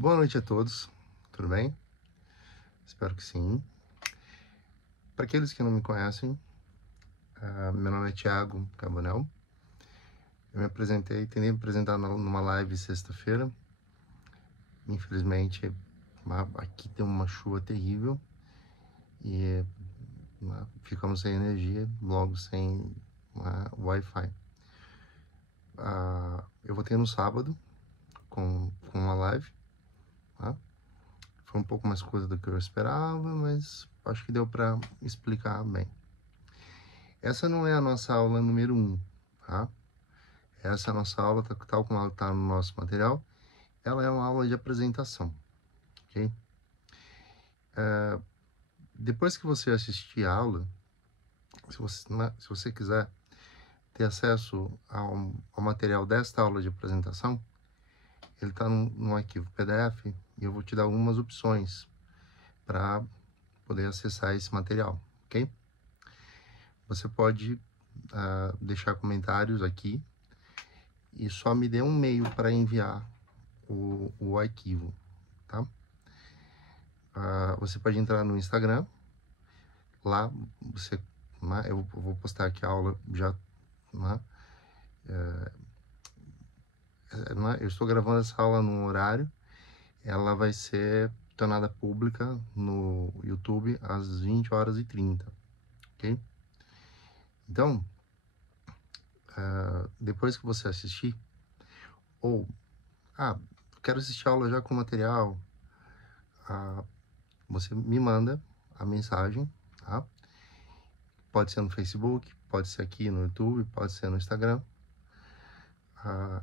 Boa noite a todos, tudo bem? Espero que sim. Para aqueles que não me conhecem, meu nome é Thiago Cabonel. Eu me apresentei, tentei me apresentar numa live sexta-feira. Infelizmente, aqui tem uma chuva terrível e ficamos sem energia, logo sem Wi-Fi. Eu vou ter no sábado com uma live, tá? Foi um pouco mais coisa do que eu esperava, mas acho que deu para explicar bem. Essa não é a nossa aula número 1, tá? Essa nossa aula, tal como ela está no nosso material, ela é uma aula de apresentação, ok? Depois que você assistir a aula, se você quiser ter acesso ao material desta aula de apresentação, ele está no arquivo PDF e eu vou te dar algumas opções para poder acessar esse material, ok? Você pode deixar comentários aqui e só me dê um e-mail para enviar o arquivo, tá? Você pode entrar no Instagram, lá você, eu vou postar aqui a aula já, eu estou gravando essa aula num horário, ela vai ser tornada pública no YouTube às 20h30, ok? Então, depois que você assistir, ou, quero assistir a aula já com material, você me manda a mensagem, tá? Pode ser no Facebook, pode ser aqui no YouTube, pode ser no Instagram.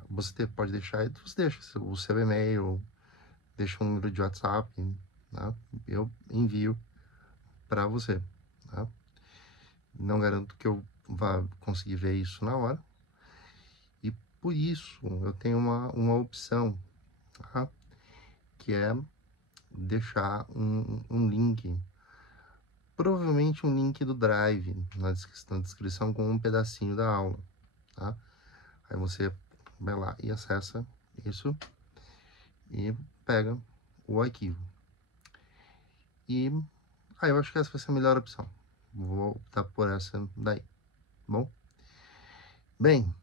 Você pode deixar, você deixa o seu e-mail, deixa um número de WhatsApp, né? Eu envio para você, tá? Não garanto que eu vá conseguir ver isso na hora, e por isso eu tenho uma opção, tá? Que é deixar um link, provavelmente um link do Drive na descrição com um pedacinho da aula, tá? Aí você vai lá e acessa isso e pega o arquivo. E eu acho que essa vai ser a melhor opção. Vou optar por essa daí, bom? Bem,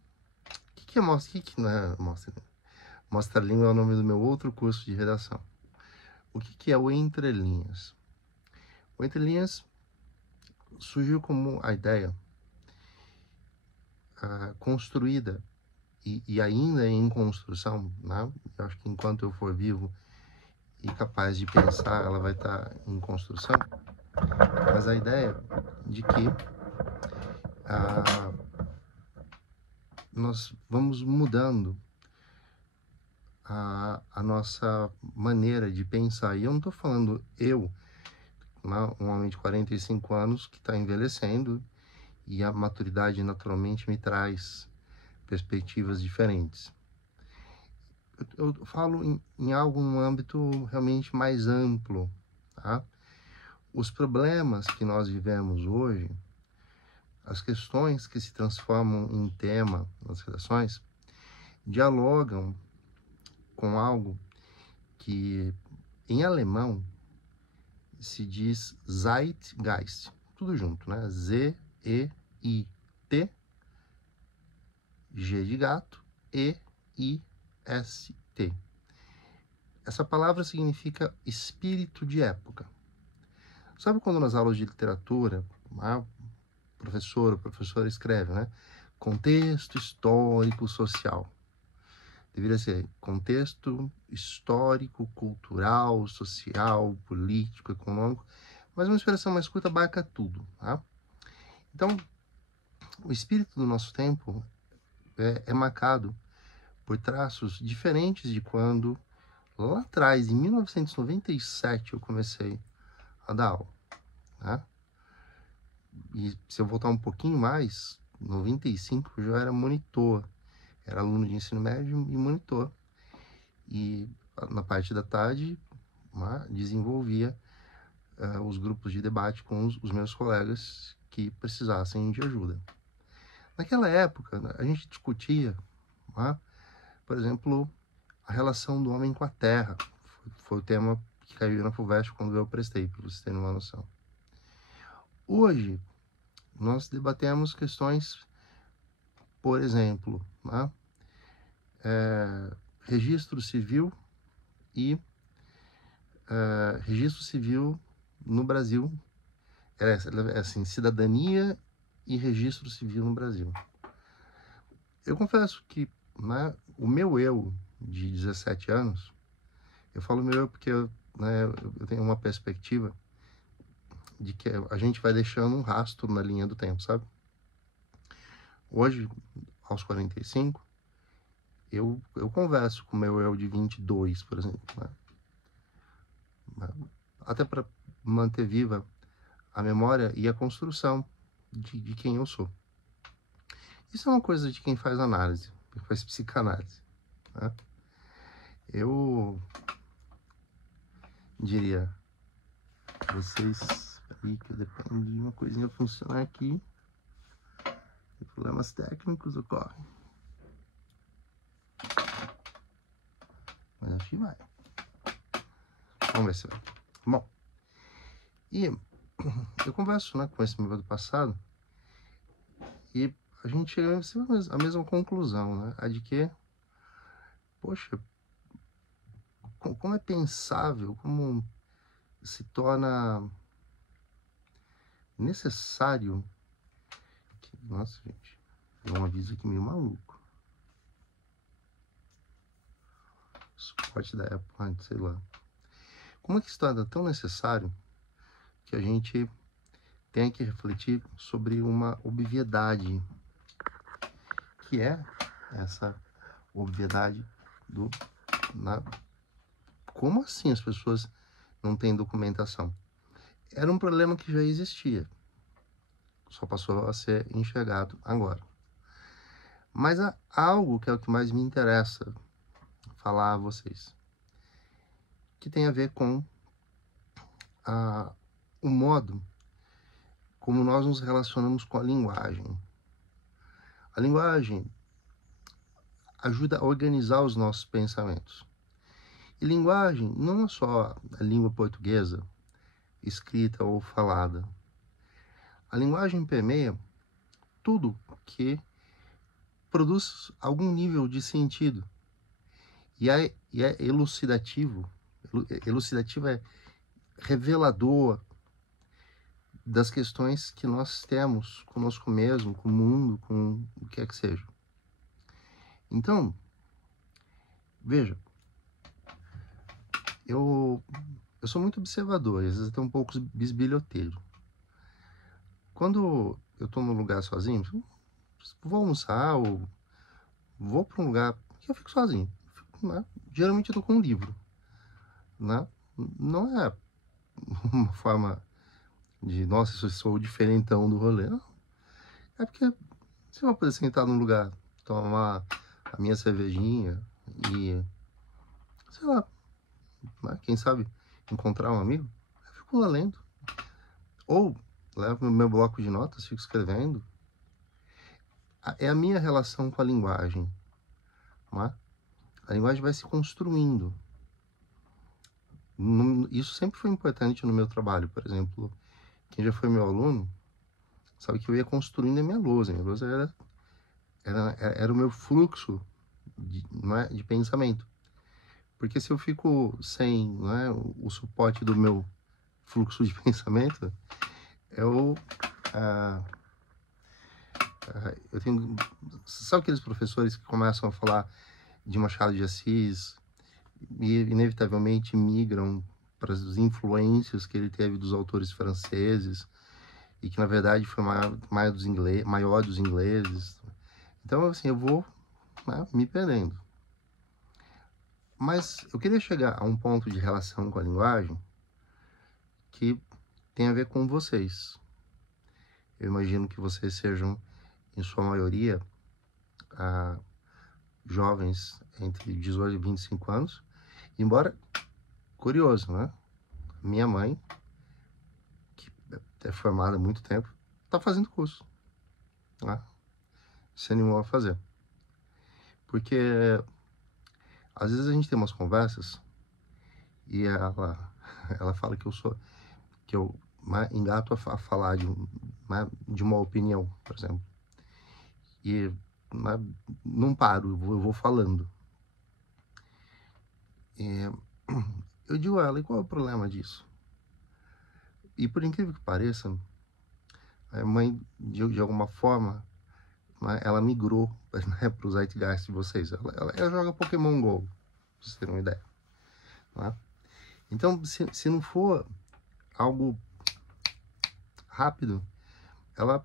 o que é Mostra? O que não é Mostra? Mostra Língua é o nome do meu outro curso de redação. O que é o Entre Linhas? O Entre Linhas surgiu como a ideia construída e ainda em construção, né? Eu acho que enquanto eu for vivo e capaz de pensar, ela vai estar em construção. Mas a ideia de que nós vamos mudando a nossa maneira de pensar. E eu não estou falando um homem de 45 anos que está envelhecendo, e a maturidade naturalmente me traz perspectivas diferentes. Eu falo em algo num âmbito realmente mais amplo, tá? Os problemas que nós vivemos hoje, as questões que se transformam em tema nas redações, dialogam com algo que em alemão se diz Zeitgeist, tudo junto, né? Z-E-I-T, G de gato, E-I-S-T. Essa palavra significa espírito de época. Sabe quando nas aulas de literatura, a professora escreve, né? Contexto histórico social. Deveria ser contexto histórico, cultural, social, político, econômico, mas uma expressão mais curta abarca tudo, tá? Então, o espírito do nosso tempo é marcado por traços diferentes de quando, lá atrás, em 1997, eu comecei a dar aula, tá? E se eu voltar um pouquinho mais, em 95 eu já era monitor, era aluno de ensino médio e monitor. E na parte da tarde, desenvolvia os grupos de debate com os meus colegas que precisassem de ajuda. Naquela época, a gente discutia, por exemplo, a relação do homem com a terra. Foi o tema que caiu na FUVEST quando eu prestei, para vocês terem uma noção. Hoje, nós debatemos questões, por exemplo, né? Registro civil e registro civil no Brasil. É assim, cidadania e registro civil no Brasil. Eu confesso que, né, o meu eu de 17 anos, eu falo meu eu porque eu tenho uma perspectiva de que a gente vai deixando um rastro na linha do tempo, sabe? Hoje, aos 45, eu converso com o meu eu de 22, por exemplo, né? Até para manter viva a memória e a construção de quem eu sou. Isso é uma coisa de quem faz análise, quem faz psicanálise, né? Eu diria, vocês, aí que depende de uma coisinha funcionar aqui, e problemas técnicos ocorrem. Mas acho que vai. Vamos ver se vai. Bom, e eu converso, né, com esse meu do passado, e a gente chega a mesma conclusão, né? A de que, poxa, como é pensável, como se torna necessário que, nossa, gente, deu um aviso aqui meio maluco. Suporte da Apple, sei lá. Como é que se torna tão necessário que a gente tenha que refletir sobre uma obviedade, que é essa obviedade do... Como assim as pessoas não têm documentação? Era um problema que já existia, só passou a ser enxergado agora. Mas há algo que é o que mais me interessa falar a vocês, que tem a ver com o modo como nós nos relacionamos com a linguagem. A linguagem ajuda a organizar os nossos pensamentos. E linguagem não é só a língua portuguesa, escrita ou falada. A linguagem permeia tudo que produz algum nível de sentido. E é elucidativo. Elucidativo é revelador das questões que nós temos conosco mesmo, com o mundo, com o que é que seja. Então, veja, eu sou muito observador, às vezes até um pouco bisbilhoteiro. Quando eu estou num lugar sozinho, vou almoçar ou vou para um lugar que eu fico sozinho, né? Geralmente eu estou com um livro, né? Não é uma forma de, nossa, eu sou o diferentão do rolê, não. É porque você vai poder sentar num lugar, tomar a minha cervejinha e, sei lá, né? Quem sabe encontrar um amigo, eu fico lá lendo. Ou levo meu bloco de notas, fico escrevendo. É a minha relação com a linguagem, né? A linguagem vai se construindo. Isso sempre foi importante no meu trabalho. Por exemplo, quem já foi meu aluno sabe que eu ia construindo a minha lousa. Minha lousa era o meu fluxo não é, de pensamento. Porque se eu fico sem, não é, o suporte do meu fluxo de pensamento, eu tenho... Sabe aqueles professores que começam a falar de Machado de Assis e inevitavelmente migram para as influências que ele teve dos autores franceses e que na verdade foi maior dos ingleses. Então, assim, eu vou, né, me perdendo. Mas eu queria chegar a um ponto de relação com a linguagem que tem a ver com vocês. Eu imagino que vocês sejam, em sua maioria, jovens entre 18 e 25 anos. Embora, curioso, né? Minha mãe, que é formada há muito tempo, está fazendo curso, né? Se animou a fazer. Porque às vezes a gente tem umas conversas e ela fala que eu engato a falar de uma opinião, por exemplo. E não paro, eu vou falando. E eu digo a ela, e qual é o problema disso? E por incrível que pareça, a mãe, de alguma forma, ela migrou para o Zeitgeist de vocês. Ela joga Pokémon GO, pra vocês terem uma ideia. Né? Então, se não for algo rápido, ela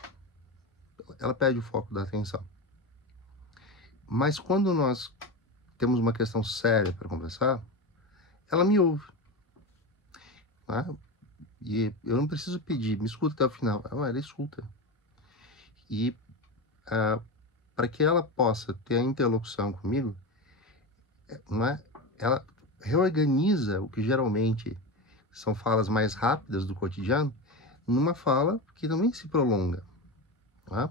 perde o foco da atenção. Mas quando nós temos uma questão séria para conversar, ela me ouve. Né? E eu não preciso pedir, me escuta até o final. Ela escuta. E para que ela possa ter a interlocução comigo, né, ela reorganiza o que geralmente são falas mais rápidas do cotidiano numa fala que também se prolonga. Né?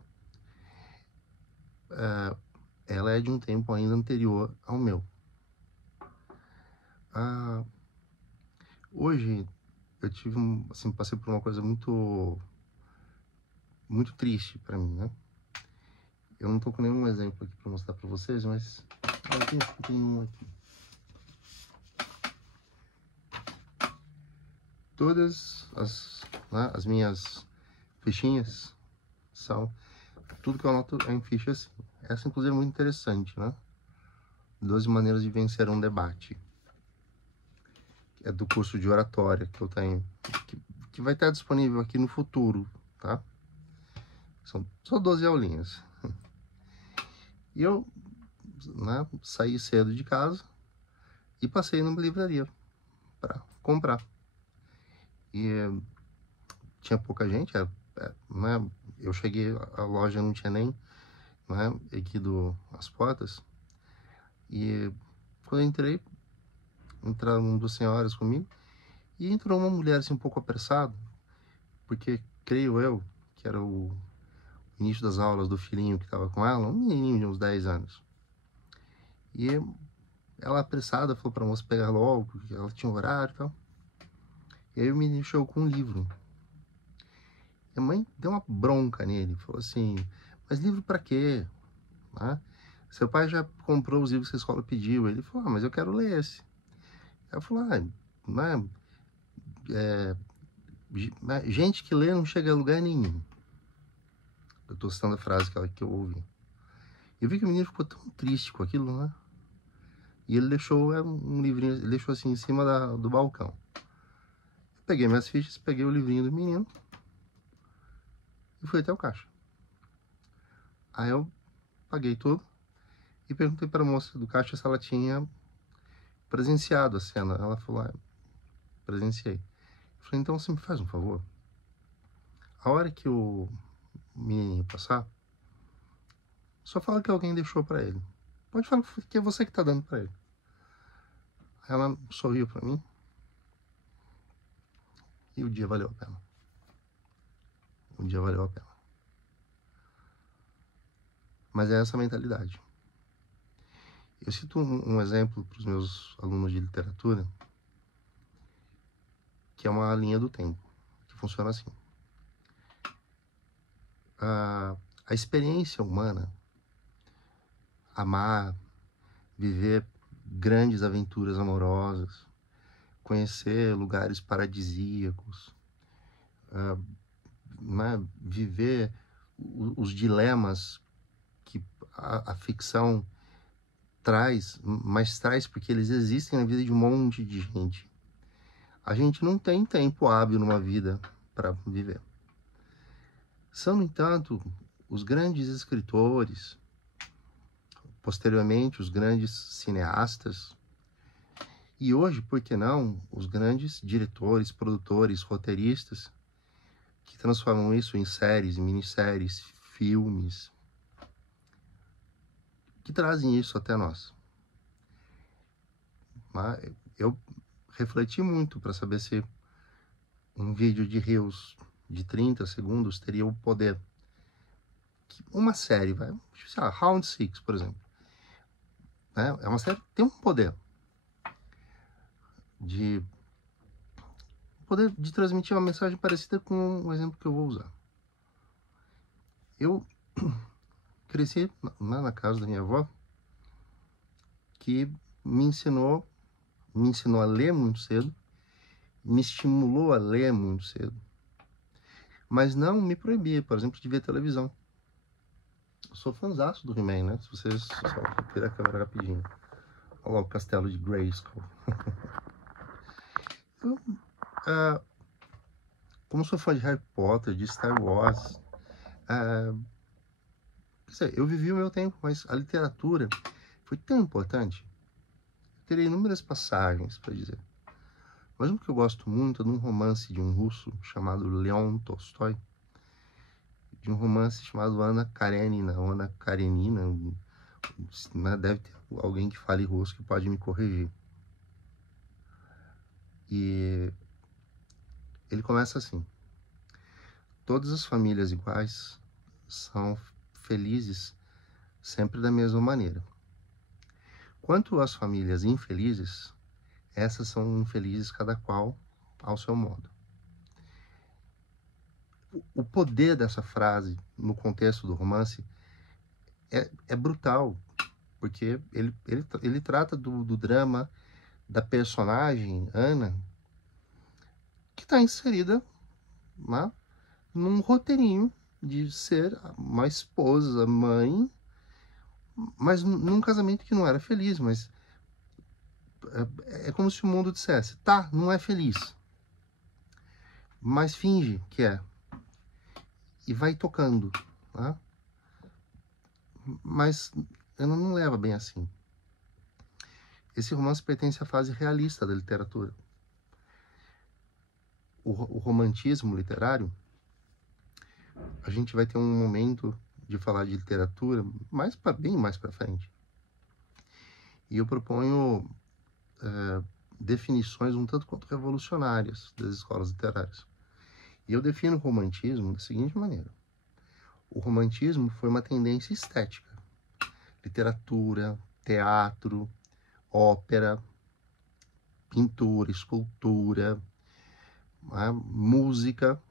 Ela é de um tempo ainda anterior ao meu. Hoje eu tive passei por uma coisa muito triste para mim, né? Eu não tô com nenhum exemplo aqui para mostrar para vocês, mas tem um aqui. Todas as minhas fichinhas são tudo que eu anoto em ficha assim. Essa inclusive é muito interessante, né? 12 maneiras de vencer um debate. É do curso de oratória que eu tenho, que vai estar disponível aqui no futuro, tá? São só 12 aulinhas. E eu saí cedo de casa e passei numa livraria para comprar. E tinha pouca gente, né? Eu cheguei, a loja não tinha nem, né, aqui as portas. E quando eu entrei, entraram duas senhoras comigo e entrou uma mulher assim um pouco apressada, porque creio eu que era o início das aulas do filhinho que estava com ela, um menininho de uns 10 anos. E ela apressada falou para a moça pegar logo, porque ela tinha um horário e tal. E aí o menino chegou com um livro. E a mãe deu uma bronca nele, falou assim, mas livro para quê? Né? Seu pai já comprou os livros que a escola pediu. Ele falou, mas eu quero ler esse. Ela falou, gente que lê não chega a lugar nenhum. Eu estou citando a frase que eu ouvi. Eu vi que o menino ficou tão triste com aquilo, né? E ele deixou um livrinho, ele deixou assim em cima do balcão. Eu peguei minhas fichas, peguei o livrinho do menino e fui até o caixa. Aí eu paguei tudo e perguntei para a moça do caixa se ela tinha presenciado a cena. Ela falou, presenciei. Eu falei, então você me faz um favor? A hora que o menininho passar, só fala que alguém deixou para ele. Pode falar que é você que tá dando para ele. Ela sorriu para mim e o dia valeu a pena. O dia valeu a pena. Mas é essa mentalidade. Eu cito um exemplo para os meus alunos de literatura, que é uma linha do tempo, que funciona assim. A experiência humana, amar, viver grandes aventuras amorosas, conhecer lugares paradisíacos, viver os dilemas que a ficção traz, mas traz porque eles existem na vida de um monte de gente. A gente não tem tempo hábil numa vida para viver. São, no entanto, os grandes escritores, posteriormente os grandes cineastas, e hoje, por que não, os grandes diretores, produtores, roteiristas, que transformam isso em séries, minisséries, filmes, que trazem isso até nós. Mas eu refleti muito para saber se um vídeo de Reels de 30 segundos teria o poder. Uma série, sei lá, Round Six, por exemplo. Né? É uma série que tem um poder. de poder de transmitir uma mensagem parecida com o exemplo que eu vou usar. Eu cresci na casa da minha avó, que me ensinou a ler muito cedo, me estimulou a ler muito cedo, mas não me proibia, por exemplo, de ver televisão. Eu sou fãzaço do He-Man, né? Se vocês só virar a câmera rapidinho. Olha lá o castelo de Grayskull. Eu, como sou fã de Harry Potter, de Star Wars, quer dizer, eu vivi o meu tempo, mas a literatura foi tão importante. Eu teria inúmeras passagens para dizer. Mas um que eu gosto muito é de um romance de um russo chamado Leon Tolstói, de um romance chamado Ana Karenina, ou Ana Karenina, né? Deve ter alguém que fale russo que pode me corrigir. E ele começa assim: todas as famílias iguais são felizes sempre da mesma maneira. Quanto às famílias infelizes, essas são infelizes cada qual ao seu modo. O poder dessa frase no contexto do romance é brutal, porque ele trata do drama da personagem Ana, que está inserida, né, num roteirinho de ser uma esposa, mãe, mas num casamento que não era feliz, mas é como se o mundo dissesse, tá, não é feliz, mas finge que é, e vai tocando, né? Mas eu não leva bem assim. Esse romance pertence à fase realista da literatura. O romantismo literário, a gente vai ter um momento de falar de literatura bem mais para frente. E eu proponho definições um tanto quanto revolucionárias das escolas literárias. E eu defino o romantismo da seguinte maneira: o romantismo foi uma tendência estética. Literatura, teatro, ópera, pintura, escultura, música.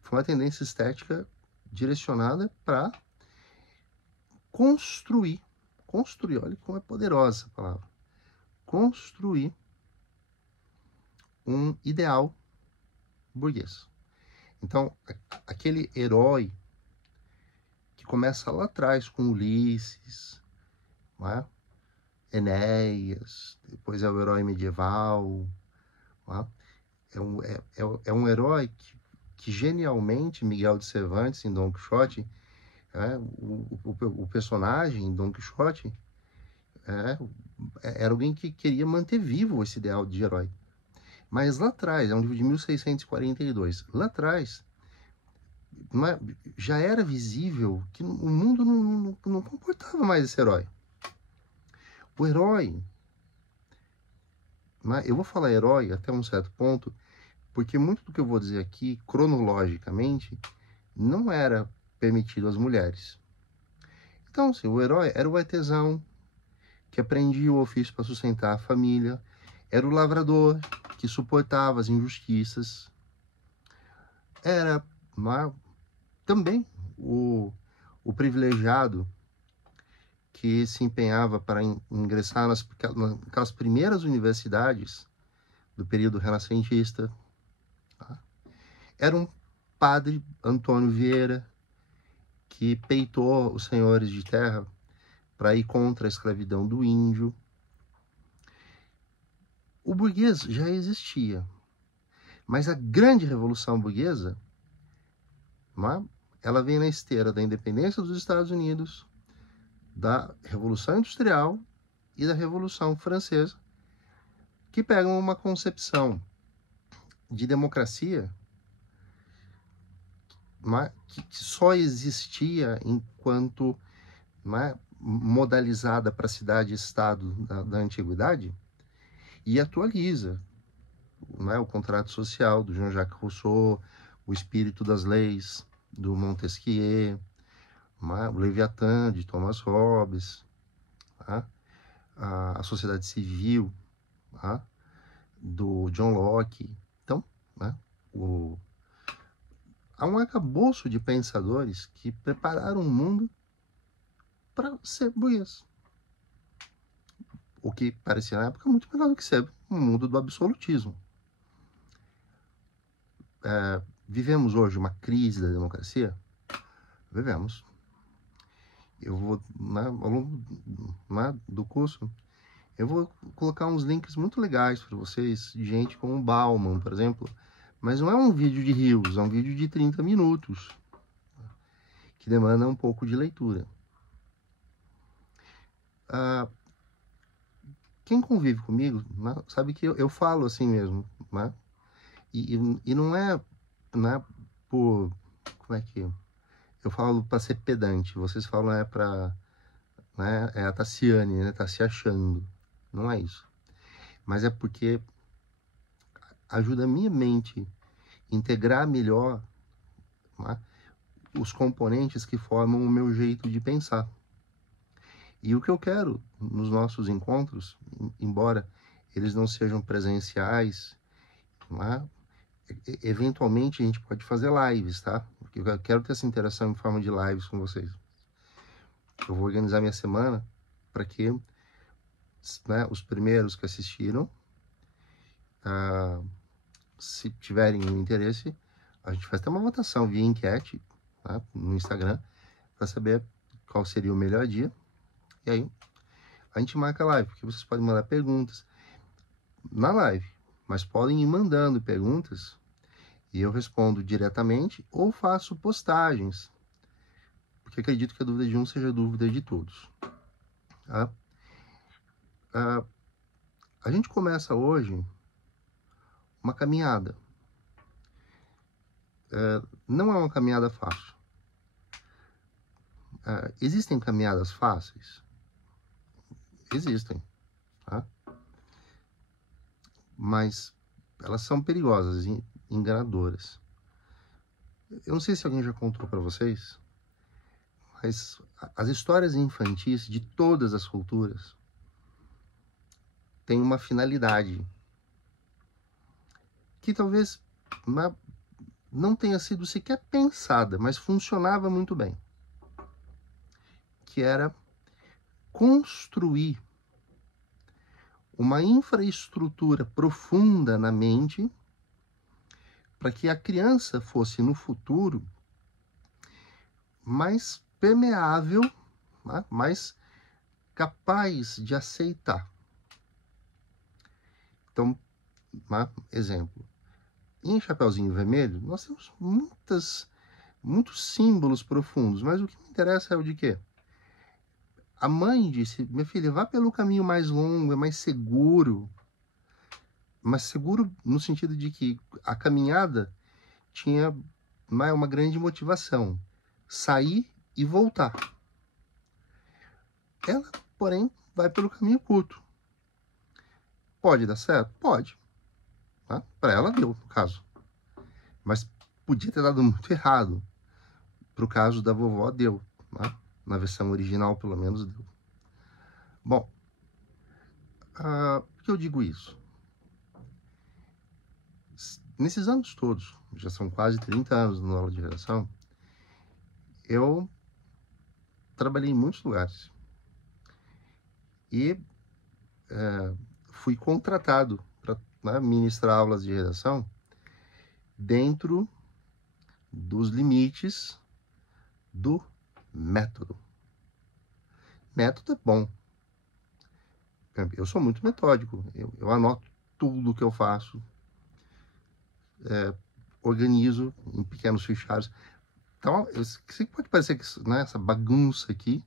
Foi uma tendência estética direcionada para construir, olha como é poderosa a palavra, construir um ideal burguês. Então, aquele herói que começa lá atrás com Ulisses, não é? Enéas, depois é o herói medieval, não é? É um herói que genialmente Miguel de Cervantes, em Dom Quixote, o personagem Dom Quixote, era alguém que queria manter vivo esse ideal de herói. Mas lá atrás, é um livro de 1642, lá atrás, já era visível que o mundo não comportava mais esse herói. O herói, eu vou falar herói até um certo ponto, porque muito do que eu vou dizer aqui, cronologicamente, não era permitido às mulheres. Então, assim, o herói era o artesão que aprendia o ofício para sustentar a família, era o lavrador que suportava as injustiças, era também o privilegiado que se empenhava para ingressar naquelas primeiras universidades do período renascentista. Tá? Era um padre Antônio Vieira, que peitou os senhores de terra para ir contra a escravidão do índio. O burguês já existia, mas a grande revolução burguesa, ela vem na esteira da independência dos Estados Unidos, da Revolução Industrial e da Revolução Francesa, que pegam uma concepção de democracia que só existia enquanto modalizada para cidade-estado da antiguidade, e atualiza o contrato social do Jean-Jacques Rousseau, o espírito das leis do Montesquieu, o Leviatã de Thomas Hobbes, a sociedade civil, do John Locke. Então, né, há um arcabouço de pensadores que prepararam o mundo para ser burguês. O que parecia na época muito melhor do que ser um mundo do absolutismo. Vivemos hoje uma crise da democracia? Vivemos. Eu vou, né, ao longo, né, do curso, eu vou colocar uns links muito legais para vocês, de gente como o Bauman, por exemplo, mas não é um vídeo de rios, é um vídeo de 30 minutos, que demanda um pouco de leitura. Quem convive comigo, né, sabe que eu falo assim mesmo, né? E não é, né, por... Como é que... Eu falo para ser pedante, vocês falam para... Né, é a Tassiane, né? Tá se achando. Não é isso. Mas é porque ajuda a minha mente a integrar melhor, né, os componentes que formam o meu jeito de pensar. E o que eu quero nos nossos encontros, embora eles não sejam presenciais, né, eventualmente a gente pode fazer lives, tá? Porque eu quero ter essa interação em forma de lives com vocês. Eu vou organizar minha semana para que, né, os primeiros que assistiram, se tiverem interesse, a gente faz até uma votação via enquete, tá, no Instagram, para saber qual seria o melhor dia. E aí a gente marca a live, porque vocês podem mandar perguntas na live, mas podem ir mandando perguntas e eu respondo diretamente ou faço postagens, porque acredito que a dúvida de um seja a dúvida de todos. Tá? A gente começa hoje uma caminhada. Não é uma caminhada fácil. Existem caminhadas fáceis? Existem. Tá? Mas elas são perigosas e enganadoras. Eu não sei se alguém já contou para vocês, mas as histórias infantis de todas as culturas têm uma finalidade que talvez não tenha sido sequer pensada, mas funcionava muito bem, que era construir uma infraestrutura profunda na mente para que a criança fosse no futuro mais permeável, né, mais capaz de aceitar. Então, exemplo, em Chapeuzinho Vermelho, nós temos muitos símbolos profundos, mas o que me interessa é o de quê? A mãe disse, minha filha, vá pelo caminho mais longo, é mais seguro. Mas seguro no sentido de que a caminhada tinha uma grande motivação. Sair e voltar. Ela, porém, vai pelo caminho curto. Pode dar certo? Pode. Tá? Para ela deu, no caso. Mas podia ter dado muito errado. Para o caso da vovó, deu. Tá? Na versão original, pelo menos, deu. Bom, por que eu digo isso? Nesses anos todos, já são quase 30 anos na aula de redação, eu trabalhei em muitos lugares. E fui contratado para, né, ministrar aulas de redação dentro dos limites do método. Método é bom. Eu sou muito metódico. Eu anoto tudo que eu faço. Organizo em pequenos fichários. Então, eu sei que pode parecer que, né, essa bagunça aqui,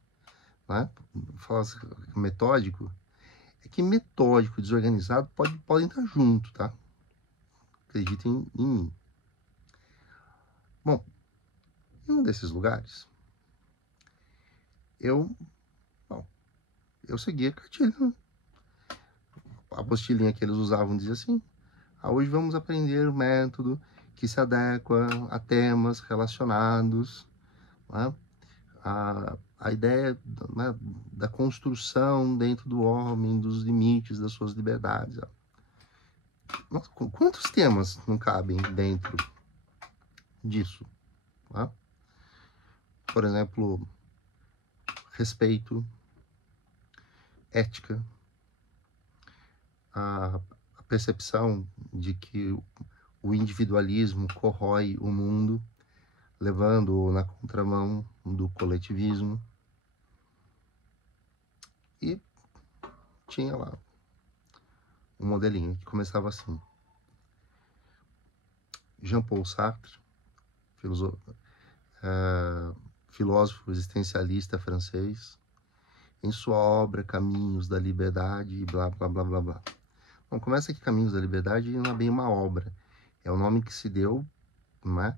né, falar assim, metódico, é que metódico e desorganizado podem estar junto, tá? Acreditem em mim. Bom, em um desses lugares, eu seguia a cartilha. A apostilinha que eles usavam dizia assim, hoje vamos aprender o método que se adequa a temas relacionados, né? A ideia, né, da construção dentro do homem, dos limites das suas liberdades. Nossa, quantos temas não cabem dentro disso? Tá? Por exemplo, respeito, ética, a percepção de que o individualismo corrói o mundo, levando-o na contramão do coletivismo. E tinha lá um modelinho que começava assim. Jean-Paul Sartre, filósofo existencialista francês, em sua obra Caminhos da Liberdade e blá, blá, blá, blá, blá. Bom, começa que Caminhos da Liberdade não é bem uma obra, é o nome que se deu, né,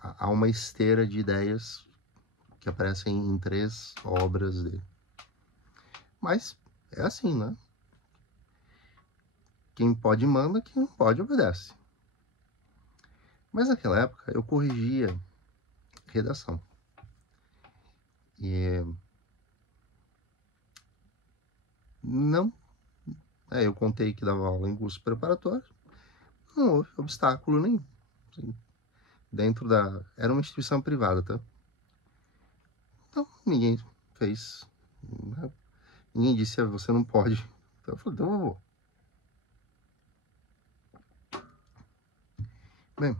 a uma esteira de ideias que aparecem em 3 obras dele. Mas é assim, né? Quem pode manda, quem não pode obedece. Mas naquela época eu corrigia redação. E não, eu contei que dava aula em curso preparatório, não houve obstáculo nenhum. Assim, dentro da... Era uma instituição privada, tá? Então, ninguém fez... Ninguém disse, você não pode. Então eu falei, então eu vou. Bem,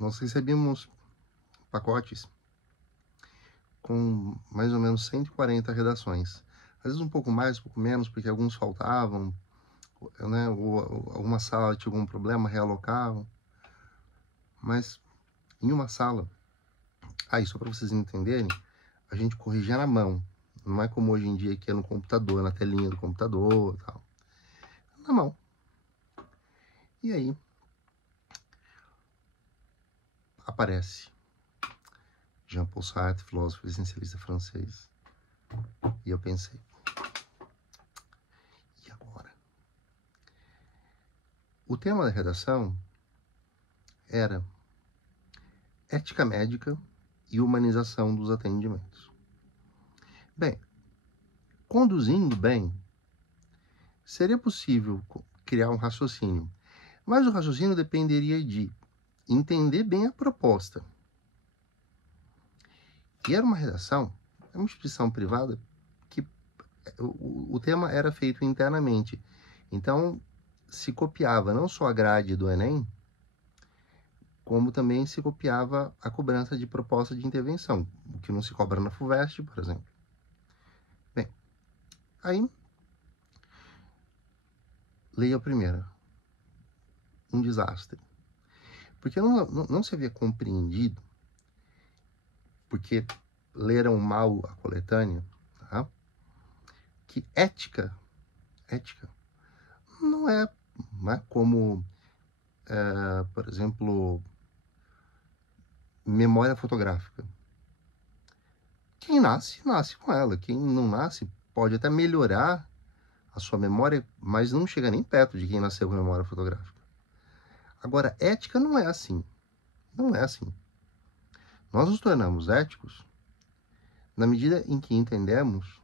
nós recebíamos pacotes com mais ou menos 140 redações. Às vezes um pouco mais, um pouco menos, porque alguns faltavam, né? Ou alguma sala tinha algum problema, realocavam. Mas em uma sala, aí só para vocês entenderem, a gente corrigia na mão. Não é como hoje em dia que é no computador, na telinha do computador e tal. Na mão. E aí aparece Jean-Paul Sartre, filósofo existencialista francês. E eu pensei, e agora? O tema da redação era ética médica e humanização dos atendimentos. Bem, conduzindo bem, seria possível criar um raciocínio, mas o raciocínio dependeria de entender bem a proposta. E era uma redação, é uma instituição privada que o tema era feito internamente. Então, se copiava não só a grade do Enem, como também se copiava a cobrança de proposta de intervenção, o que não se cobra na FUVEST, por exemplo. Bem, aí, leia a primeira. Um desastre. Porque não se havia compreendido, porque leram mal a coletânea, tá? Que ética não é como, por exemplo, memória fotográfica. Quem nasce, nasce com ela. Quem não nasce pode até melhorar a sua memória, mas não chega nem perto de quem nasceu com memória fotográfica. Agora, ética não é assim. Não é assim. Nós nos tornamos éticos na medida em que entendemos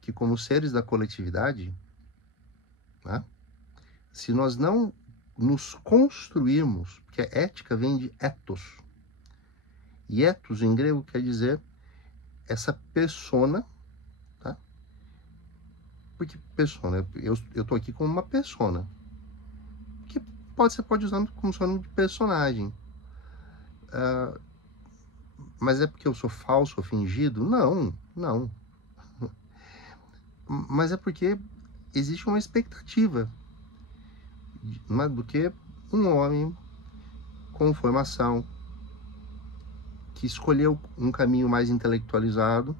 que, como seres da coletividade, né, se nós não nos construirmos, porque a ética vem de ethos, e ethos em grego quer dizer essa persona, tá? Porque persona, eu estou aqui como uma persona, que você pode usar como sinônimo de personagem. Mas é porque eu sou falso ou fingido? Não, não. Mas é porque existe uma expectativa do que um homem com formação, que escolheu um caminho mais intelectualizado,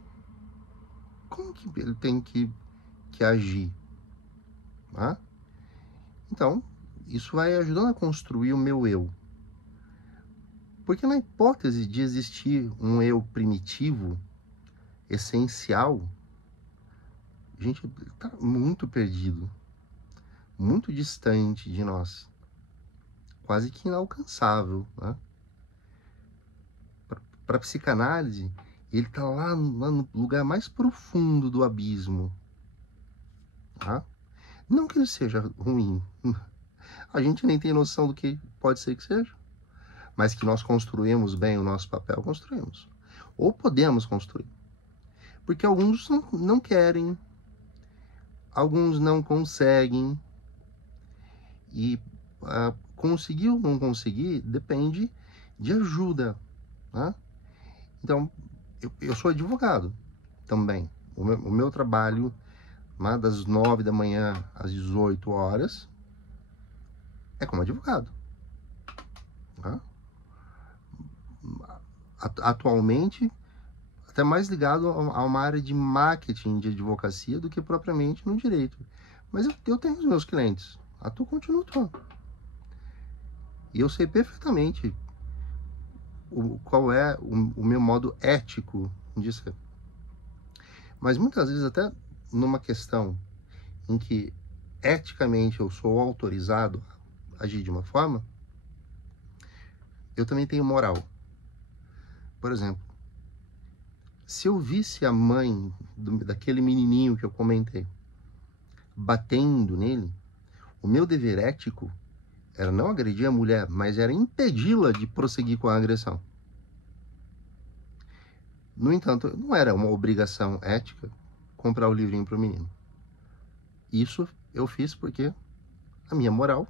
como que ele tem que agir? Tá? Então, isso vai ajudando a construir o meu eu. Porque na hipótese de existir um eu primitivo, essencial, a gente está muito perdido, muito distante de nós, quase que inalcançável, né? Para a psicanálise, ele está lá no lugar mais profundo do abismo, tá? Não que ele seja ruim, a gente nem tem noção do que pode ser que seja, mas que nós construímos bem o nosso papel, construímos. Ou podemos construir. Porque alguns não querem, alguns não conseguem, e conseguir ou não conseguir depende de ajuda, né? Então, eu sou advogado também. O meu trabalho, né, das 9 da manhã às 18 horas, é como advogado. Né? Atualmente, até mais ligado a uma área de marketing de advocacia do que propriamente no direito. Mas eu tenho os meus clientes. Tu continua atuando. E eu sei perfeitamente qual é o meu modo ético de ser. Mas muitas vezes, até numa questão em que eticamente eu sou autorizado a agir de uma forma, eu também tenho moral. Por exemplo, se eu visse a mãe daquele menininho que eu comentei batendo nele, o meu dever ético era não agredir a mulher, mas era impedi-la de prosseguir com a agressão. No entanto, não era uma obrigação ética comprar o livrinho para o menino. Isso eu fiz porque a minha moral,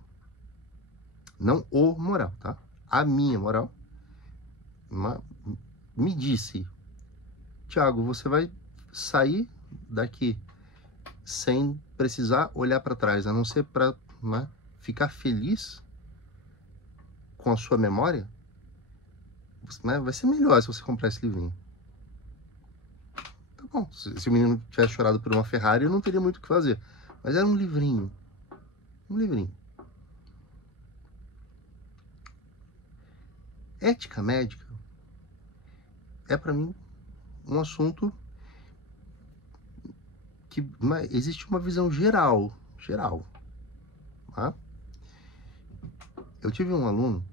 não o moral, tá? A minha moral me disse: Tiago, você vai sair daqui sem precisar olhar para trás, a não ser para ficar feliz com a sua memória. Vai ser melhor se você comprar esse livrinho. Tá bom, se o menino tivesse chorado por uma Ferrari, eu não teria muito o que fazer. Mas era um livrinho. Um livrinho. Ética médica é, para mim, um assunto que existe uma visão geral. Tá? Eu tive um aluno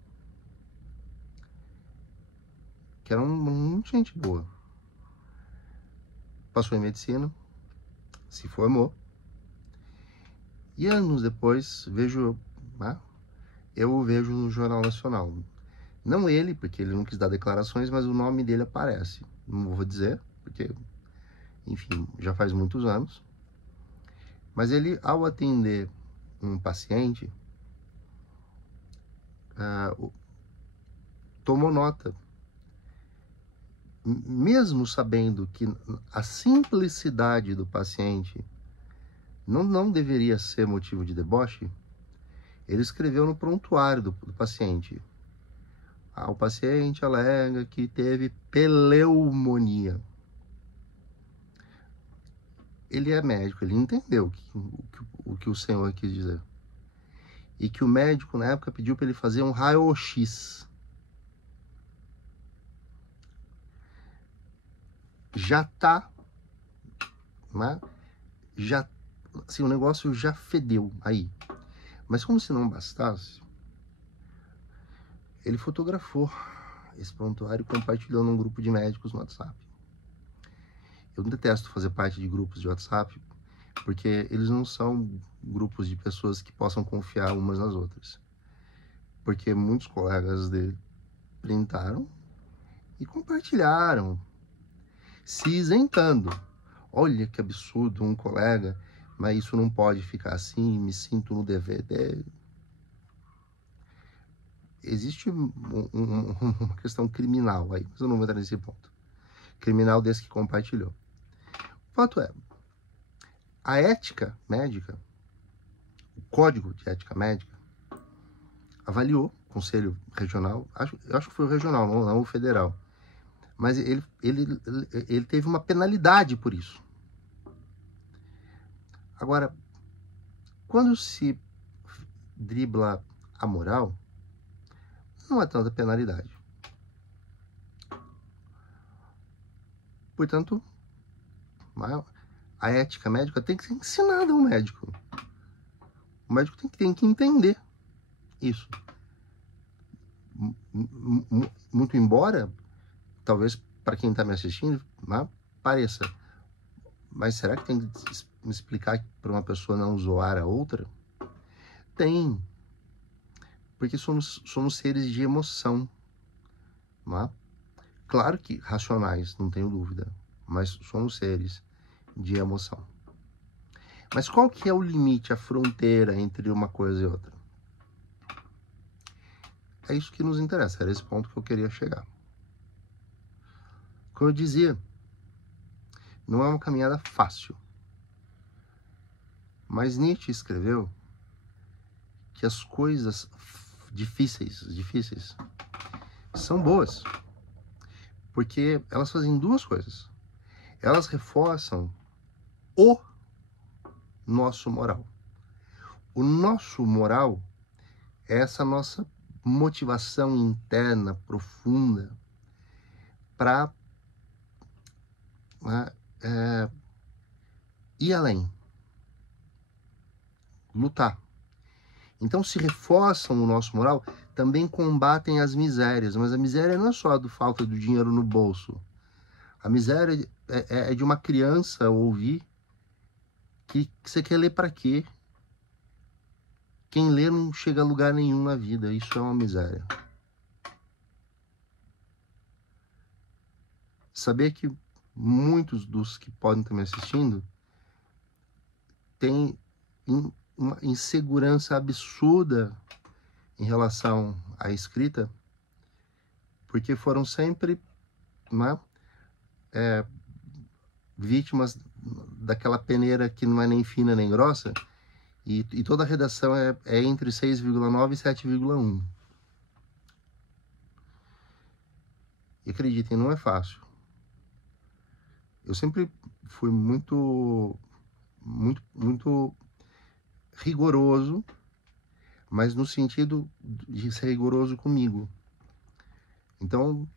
que era muito gente boa. Passou em medicina, se formou. E anos depois, eu o vejo no Jornal Nacional. Não ele, porque ele não quis dar declarações, mas o nome dele aparece. Não vou dizer, porque, enfim, já faz muitos anos. Mas ele, ao atender um paciente, tomou nota. Mesmo sabendo que a simplicidade do paciente não deveria ser motivo de deboche, ele escreveu no prontuário do paciente: o paciente alega que teve pneumonia. Ele é médico, ele entendeu o que o senhor quis dizer. E que o médico, na época, pediu para ele fazer um raio-x. Já tá, né? Já, assim, o negócio já fedeu aí. Mas como se não bastasse, ele fotografou esse prontuário e compartilhou num grupo de médicos no WhatsApp. Eu detesto fazer parte de grupos de WhatsApp, porque eles não são grupos de pessoas que possam confiar umas nas outras. Porque muitos colegas dele printaram e compartilharam, se isentando. Olha que absurdo, um colega, mas isso não pode ficar assim, me sinto no dever dele. Existe uma questão criminal aí, mas eu não vou entrar nesse ponto. Criminal desse que compartilhou. O fato é, a ética médica, o Código de Ética Médica, avaliou o Conselho Regional, eu acho que foi o regional, não o federal, mas ele teve uma penalidade por isso. Agora, quando se dribla a moral, não há tanta penalidade. Portanto, a ética médica tem que ser ensinada ao médico. O médico tem que entender isso. Muito embora, talvez para quem está me assistindo, pareça. Mas será que tem que me explicar para uma pessoa não zoar a outra? Tem, porque somos seres de emoção, não é? Claro que racionais, não tenho dúvida, mas somos seres de emoção. Mas qual que é o limite, a fronteira entre uma coisa e outra? É isso que nos interessa, era esse ponto que eu queria chegar. Como eu dizia, não é uma caminhada fácil. Mas Nietzsche escreveu que as coisas difíceis, são boas. Porque elas fazem duas coisas. Elas reforçam o nosso moral. O nosso moral é essa nossa motivação interna, profunda, para ir além, lutar. Então, se reforçam o nosso moral, também combatem as misérias. Mas a miséria não é só do falta do dinheiro no bolso. A miséria é de uma criança ouvir que você quer ler para quê? Quem lê não chega a lugar nenhum na vida. Isso é uma miséria. Saber que muitos dos que podem estar me assistindo têm uma insegurança absurda em relação à escrita, porque foram sempre, né, vítimas daquela peneira que não é nem fina nem grossa, e toda a redação é entre 6,9 e 7,1. E acreditem, não é fácil. Eu sempre fui muito rigoroso, mas no sentido de ser rigoroso comigo. Então,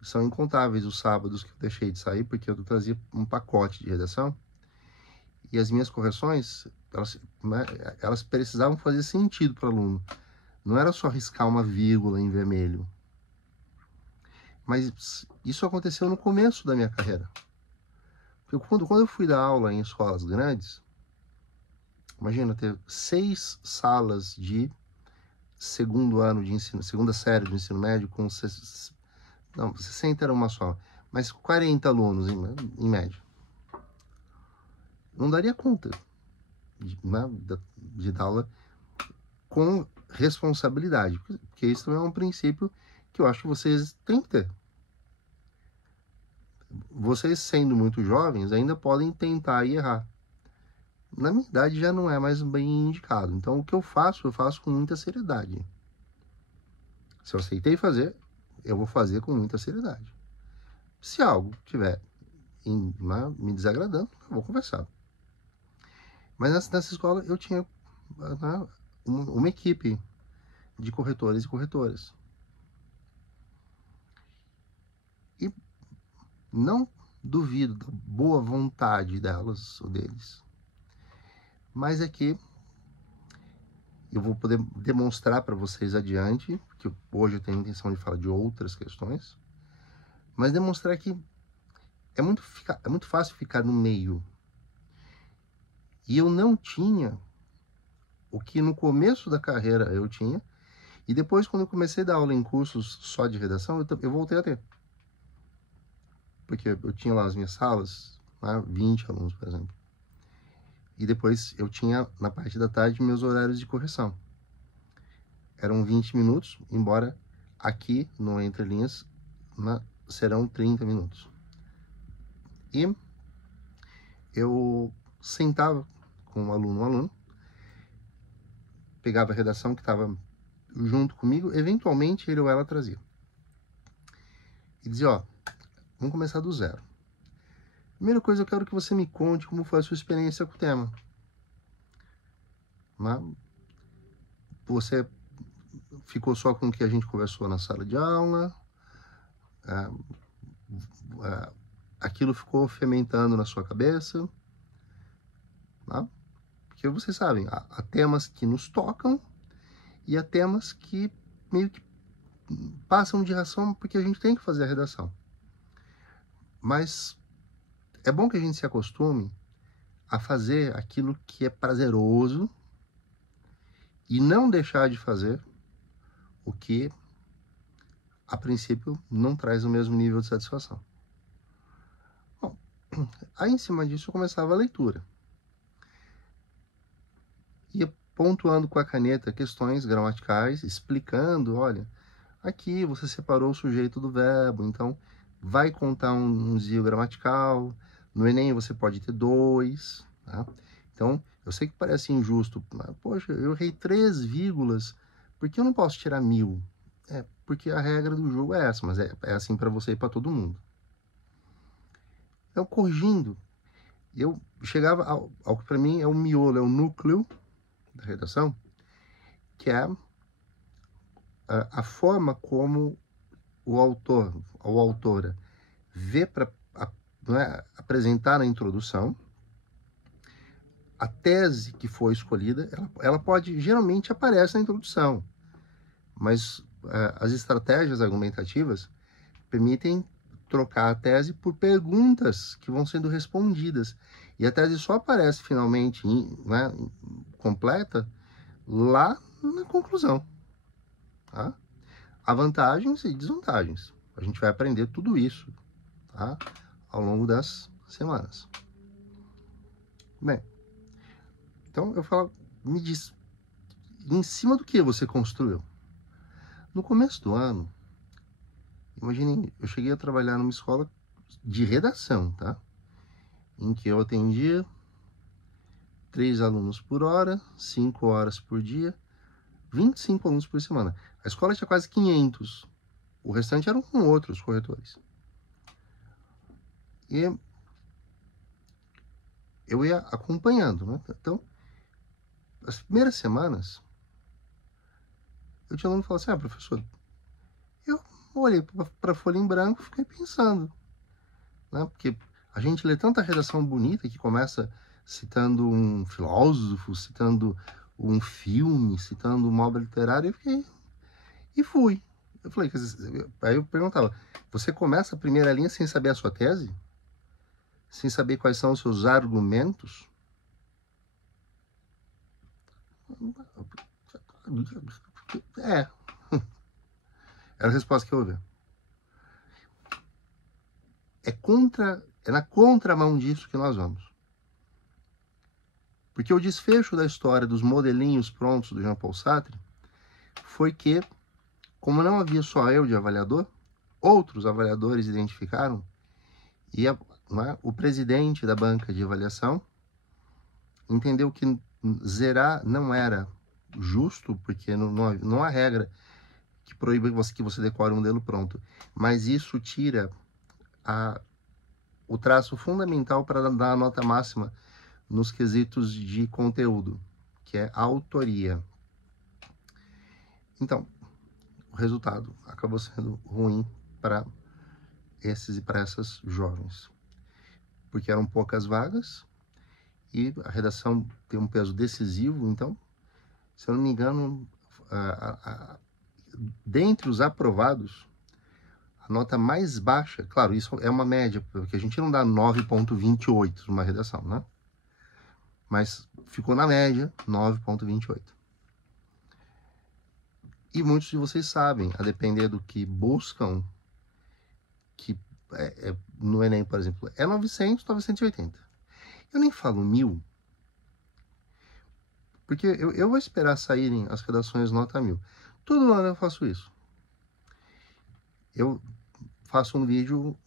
são incontáveis os sábados que eu deixei de sair, porque eu trazia um pacote de redação, e as minhas correções, elas precisavam fazer sentido para o aluno. Não era só riscar uma vírgula em vermelho. Mas isso aconteceu no começo da minha carreira. Porque quando eu fui dar aula em escolas grandes, imagina ter 6 salas de segundo ano de ensino, segunda série do ensino médio, com 60 era uma só, mas 40 alunos em média. Não daria conta de dar aula com responsabilidade, porque isso também é um princípio que eu acho que vocês têm que ter. Vocês, sendo muito jovens, ainda podem tentar e errar. Na minha idade já não é mais bem indicado. Então, o que eu faço com muita seriedade. Se eu aceitei fazer, eu vou fazer com muita seriedade. Se algo estiver me desagradando, eu vou conversar. Mas nessa escola eu tinha uma equipe de corretores e corretoras. E não duvido da boa vontade delas ou deles. Mas é que eu vou poder demonstrar para vocês adiante, que hoje eu tenho a intenção de falar de outras questões, mas demonstrar que é muito fácil ficar no meio. E eu não tinha o que no começo da carreira eu tinha, e depois, quando eu comecei a dar aula em cursos só de redação, eu voltei a ter. Porque eu tinha lá as minhas salas, 20 alunos, por exemplo. E depois eu tinha, na parte da tarde, meus horários de correção. Eram 20 minutos, embora aqui, no Entre Linhas, serão 30 minutos. E eu sentava com um aluno, pegava a redação que estava junto comigo, eventualmente ele ou ela trazia. E dizia, ó, vamos começar do zero. Primeira coisa, eu quero que você me conte como foi a sua experiência com o tema. Você ficou só com o que a gente conversou na sala de aula? Aquilo ficou fermentando na sua cabeça? Porque vocês sabem, há temas que nos tocam e há temas que meio que passam de redação porque a gente tem que fazer a redação. Mas é bom que a gente se acostume a fazer aquilo que é prazeroso e não deixar de fazer o que, a princípio, não traz o mesmo nível de satisfação. Bom, aí em cima disso eu começava a leitura. Ia pontuando com a caneta questões gramaticais, explicando, olha, aqui você separou o sujeito do verbo, então vai contar um desvio gramatical. No Enem você pode ter 2, tá? Então, eu sei que parece injusto, mas, poxa, eu errei 3 vírgulas, por que eu não posso tirar 1000? É, porque a regra do jogo é essa, mas é assim para você e para todo mundo. Então, corrigindo, eu chegava ao que para mim é o miolo, é o núcleo da redação, que é a forma como o autor ou autora vê para apresentar na introdução. A tese que foi escolhida, ela pode, geralmente aparece na introdução, mas as estratégias argumentativas permitem trocar a tese por perguntas que vão sendo respondidas. E a tese só aparece finalmente completa lá na conclusão. Tá? Há vantagens e desvantagens. A gente vai aprender tudo isso, tá? Ao longo das semanas. Bem, então eu falo, me diz, em cima do que você construiu? No começo do ano, imaginem, eu cheguei a trabalhar numa escola de redação, tá? Em que eu atendia 3 alunos por hora, 5 horas por dia, 25 alunos por semana. A escola tinha quase 500. O restante eram com outros corretores. E eu ia acompanhando, né? Então, as primeiras semanas, eu tinha aluno que falava assim, professor, eu olhei para a folha em branco e fiquei pensando, né? Porque a gente lê tanta redação bonita que começa citando um filósofo, citando um filme, citando uma obra literária, e fui. Eu falei, aí eu perguntava, você começa a primeira linha sem saber a sua tese? Sem saber quais são os seus argumentos? É. Era a resposta que eu ouvi. É na contramão disso que nós vamos. Porque o desfecho da história dos modelinhos prontos do Jean-Paul Sartre foi que, como não havia só eu de avaliador, outros avaliadores identificaram, e o presidente da banca de avaliação entendeu que zerar não era justo, porque não há regra que proíbe que você decore um modelo pronto, mas isso tira o traço fundamental para dar a nota máxima nos quesitos de conteúdo, que é a autoria. Então, o resultado acabou sendo ruim para esses e para essas jovens, porque eram poucas vagas e a redação tem um peso decisivo. Então, se eu não me engano, dentre os aprovados, a nota mais baixa, claro, isso é uma média, porque a gente não dá 9,28 numa redação, né? Mas ficou na média 9,28. E muitos de vocês sabem, a depender do que buscam, que no Enem, por exemplo, é 900, 980. Eu nem falo 1000, porque eu vou esperar saírem as redações nota 1000. Todo ano eu faço isso. Eu faço um vídeo,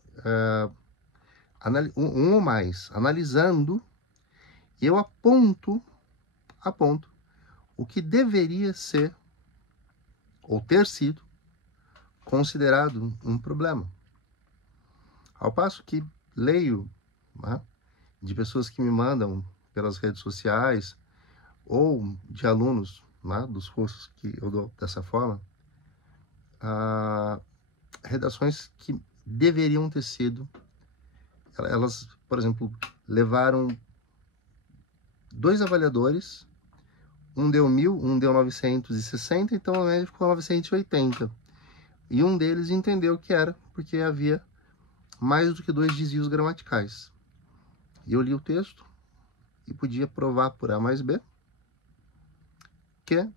um ou mais, analisando, e eu aponto o que deveria ser, ou ter sido, considerado um problema. Ao passo que leio, né, de pessoas que me mandam pelas redes sociais, ou de alunos, né, dos cursos que eu dou dessa forma, redações que deveriam ter sido, elas, por exemplo, levaram 2 avaliadores, um deu 1000, um deu 960, então a média ficou 980. E um deles entendeu que era porque havia mais do que 2 desvios gramaticais. E eu li o texto, e podia provar por A mais B que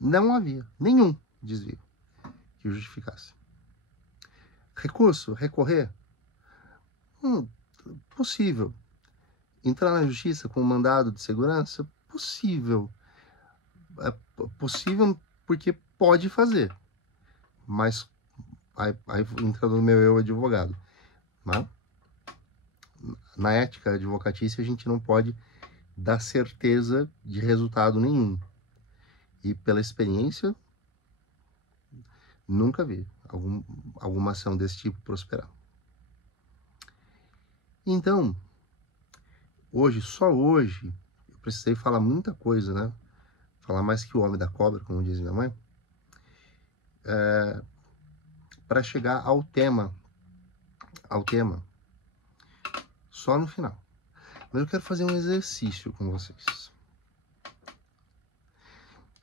não havia nenhum desvio que justificasse. Recurso, recorrer? Possível. Entrar na justiça com um mandado de segurança? Possível. É possível porque pode fazer. Mas aí entra no meu eu advogado. Né? Na ética advocatícia, a gente não pode dar certeza de resultado nenhum. E pela experiência, nunca vi alguma ação desse tipo prosperar. Então, só hoje, eu precisei falar muita coisa, né? Falar mais que o homem da cobra, como diz minha mãe, para chegar ao tema só no final. Mas eu quero fazer um exercício com vocês.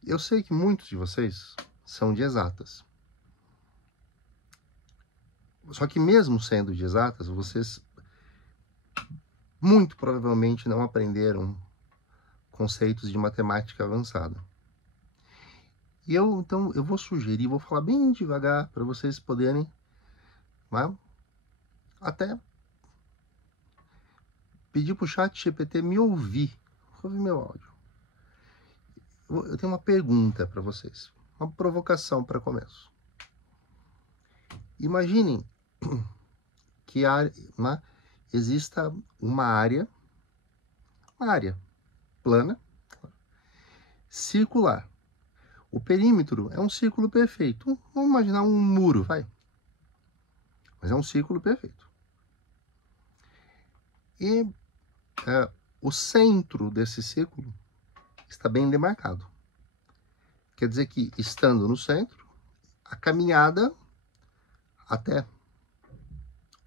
Eu sei que muitos de vocês são de exatas. Só que mesmo sendo de exatas, vocês muito provavelmente não aprenderam conceitos de matemática avançada. E então, eu vou sugerir, vou falar bem devagar para vocês poderem, né, até pedir para o chat GPT me ouvir meu áudio. Eu tenho uma pergunta para vocês, uma provocação para começo. Imaginem que exista uma área plana, circular. O perímetro é um círculo perfeito. Vamos imaginar um muro, vai. Mas é um círculo perfeito. E o centro desse círculo está bem demarcado. Quer dizer que, estando no centro, a caminhada até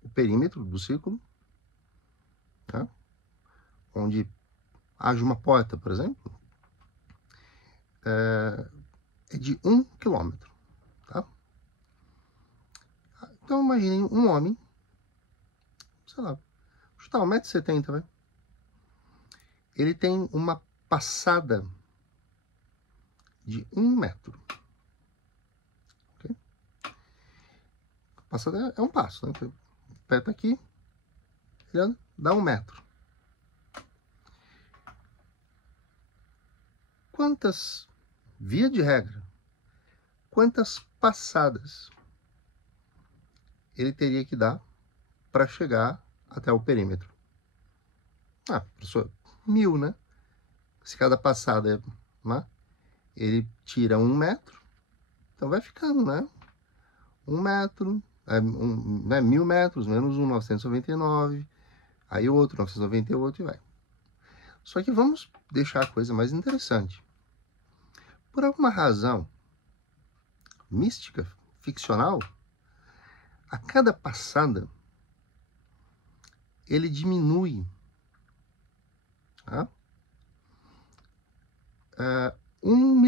o perímetro do círculo, tá? Onde haja uma porta, por exemplo, é de 1 quilômetro. Tá? Então, imaginem um homem, sei lá, chutar 1,70 m, vai. Ele tem uma passada de 1 metro. Okay? A passada é um passo, né? Aperta aqui, ele anda, dá 1 metro. Via de regra, quantas passadas ele teria que dar para chegar até o perímetro? Professor, 1000, né? Se cada passada ele tira 1 metro, então vai ficando, né? 1 metro, 1000 metros, menos 1, 999, aí outro, 998 e vai. Só que vamos deixar a coisa mais interessante. Por alguma razão mística, ficcional, a cada passada ele diminui 1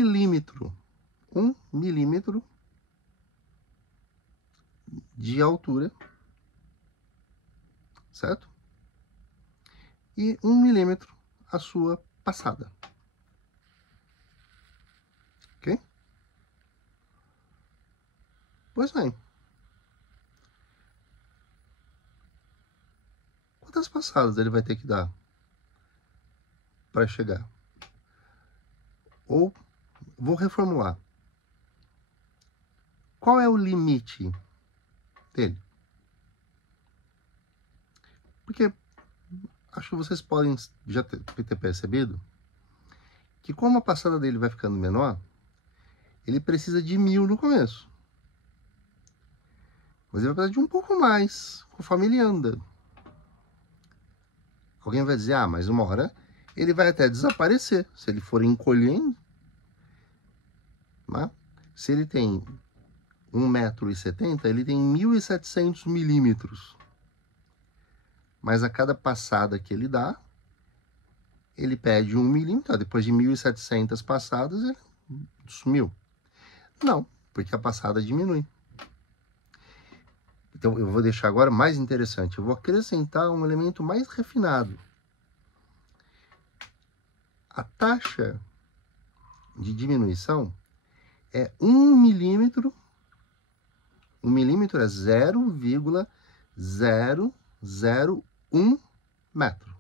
milímetro de altura, certo? E 1 milímetro a sua passada. Ok? Pois bem. Quantas passadas ele vai ter que dar para chegar? Ou, vou reformular. Qual é o limite dele? Porque acho que vocês podem já ter percebido que como a passada dele vai ficando menor, ele precisa de 1000 no começo. Mas ele vai precisar de um pouco mais conforme ele anda. Alguém vai dizer, mas uma hora ele vai até desaparecer, se ele for encolhendo. Né? Se ele tem 1,70 m, ele tem 1.700 milímetros. Mas a cada passada que ele dá, ele perde 1 milímetro. Depois de 1.700 passadas, ele sumiu. Não, porque a passada diminui. Então, eu vou deixar agora mais interessante. Eu vou acrescentar um elemento mais refinado. A taxa de diminuição é 1 milímetro. 1 milímetro é 0,001 metro.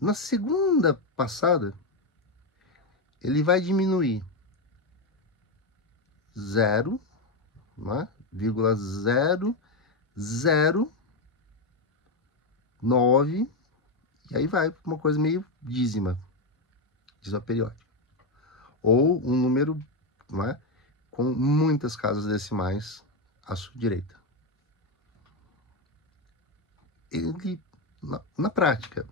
Na segunda passada, ele vai diminuir 0,009, e aí vai para uma coisa meio dízima periódica. Ou um número, não é, com muitas casas decimais à sua direita. Ele, na prática,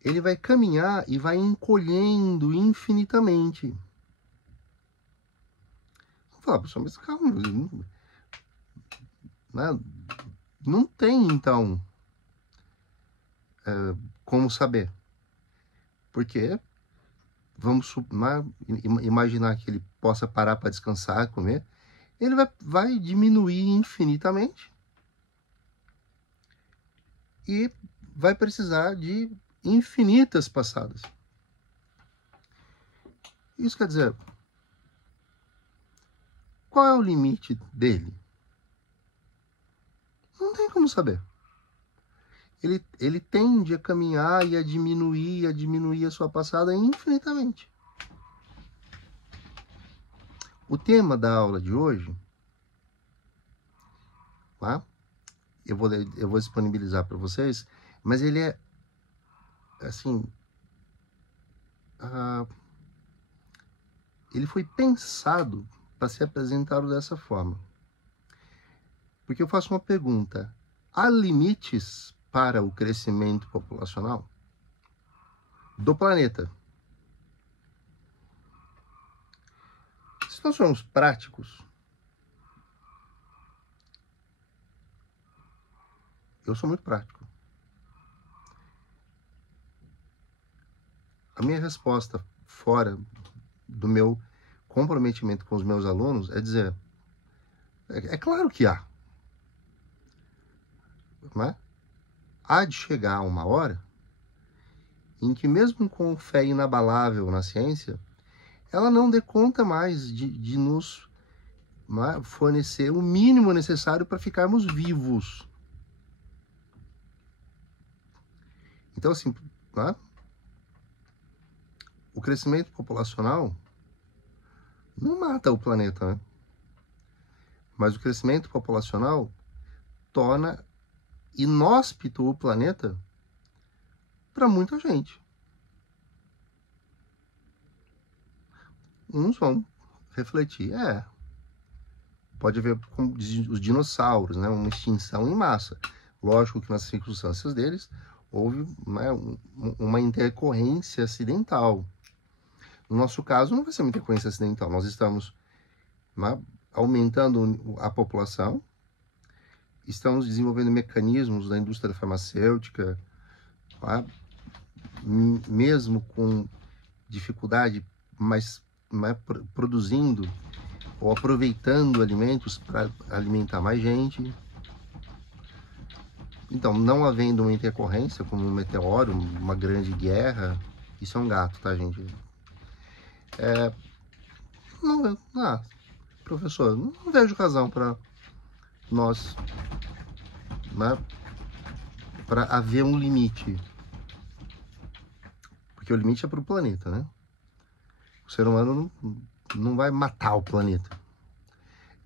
ele vai caminhar e vai encolhendo infinitamente. Vou falar, pessoal, mas calma, não tem, então, como saber. Porque vamos imaginar que ele possa parar para descansar, comer, ele vai diminuir infinitamente e vai precisar de infinitas passadas. Isso quer dizer, qual é o limite dele? Não tem como saber. Ele tende a caminhar e a diminuir a sua passada infinitamente. O tema da aula de hoje, tá? Eu vou disponibilizar para vocês, mas ele é, assim, ele foi pensado para ser apresentado dessa forma. Porque eu faço uma pergunta: há limites para o crescimento populacional do planeta? Se nós formos práticos, eu sou muito prático. A minha resposta, fora do meu comprometimento com os meus alunos, é dizer, é claro que há. Né? Há de chegar uma hora em que, mesmo com fé inabalável na ciência, ela não dê conta mais de nos, né, fornecer o mínimo necessário para ficarmos vivos. Então, assim, né, o crescimento populacional não mata o planeta, né? Mas o crescimento populacional torna inóspito o planeta para muita gente. Uns vão refletir, pode haver, como dizem os dinossauros, né, uma extinção em massa. Lógico que nas circunstâncias deles houve, né, uma intercorrência acidental. No nosso caso, não vai ser uma intercorrência acidental. Nós estamos, né, aumentando a população, estamos desenvolvendo mecanismos da indústria farmacêutica, tá? Mesmo com dificuldade, mas, né, produzindo ou aproveitando alimentos para alimentar mais gente. Então, não havendo uma intercorrência, como um meteoro, uma grande guerra, isso é um gato, tá, gente? Professor, não vejo razão para nós, né, para haver um limite. Porque o limite é para o planeta, né? O ser humano não vai matar o planeta.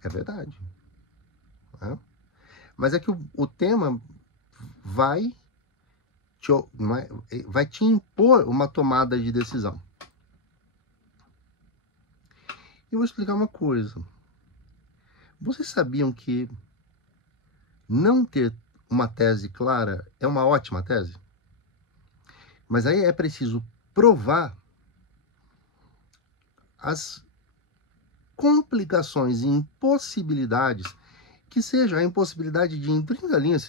É verdade. Né? Mas é que o tema vai te impor uma tomada de decisão. E eu vou explicar uma coisa. Vocês sabiam que não ter uma tese clara é uma ótima tese? Mas aí é preciso provar as complicações e impossibilidades, que seja a impossibilidade de, em 30 linhas,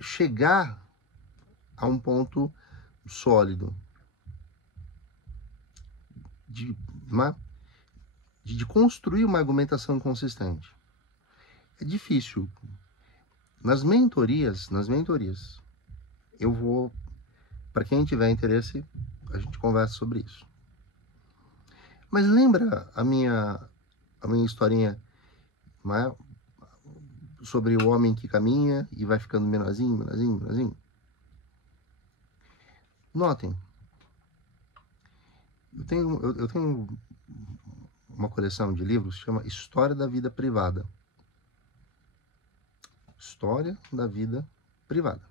chegar a um ponto sólido, de construir uma argumentação consistente. É difícil. Nas mentorias, eu vou, para quem tiver interesse, a gente conversa sobre isso. Mas lembra a minha historinha, não é? Sobre o homem que caminha e vai ficando menorzinho, menorzinho, menorzinho? Notem, eu tenho uma coleção de livros que chama História da Vida Privada. História da Vida Privada.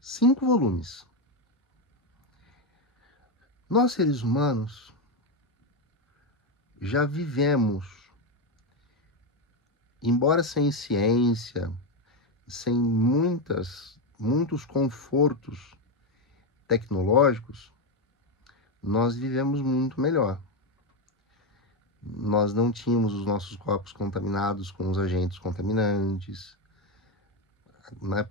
5 volumes. Nós, seres humanos, já vivemos, embora sem ciência, sem muitos confortos tecnológicos, nós vivemos muito melhor. Nós não tínhamos os nossos corpos contaminados com os agentes contaminantes, né?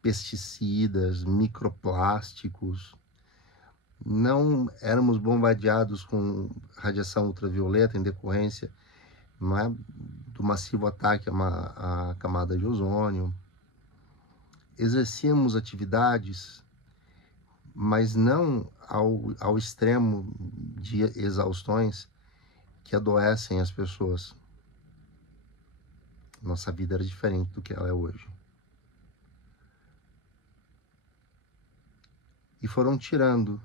Pesticidas, microplásticos. Não éramos bombardeados com radiação ultravioleta em decorrência, não é, do massivo ataque à camada de ozônio. Exercíamos atividades, mas não ao extremo de exaustões que adoecem as pessoas. Nossa vida era diferente do que ela é hoje. E foram tirando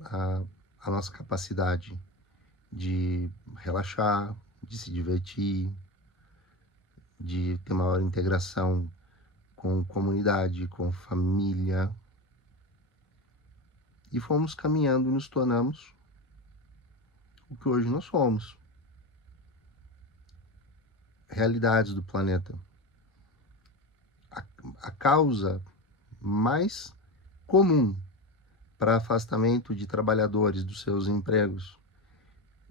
a nossa capacidade de relaxar, de se divertir, de ter maior integração com comunidade, com família. E fomos caminhando e nos tornamos o que hoje nós somos. Realidades do planeta. A causa mais comum para afastamento de trabalhadores dos seus empregos,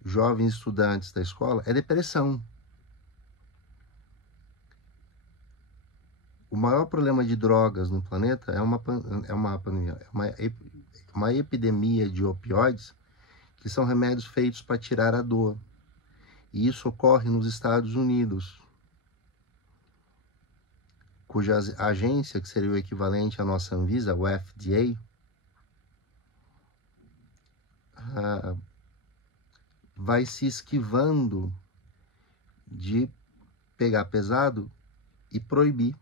jovens estudantes da escola, é depressão. O maior problema de drogas no planeta é uma epidemia de opioides, que são remédios feitos para tirar a dor. E isso ocorre nos Estados Unidos, cuja agência, que seria o equivalente à nossa Anvisa, o FDA, vai se esquivando de pegar pesado e proibir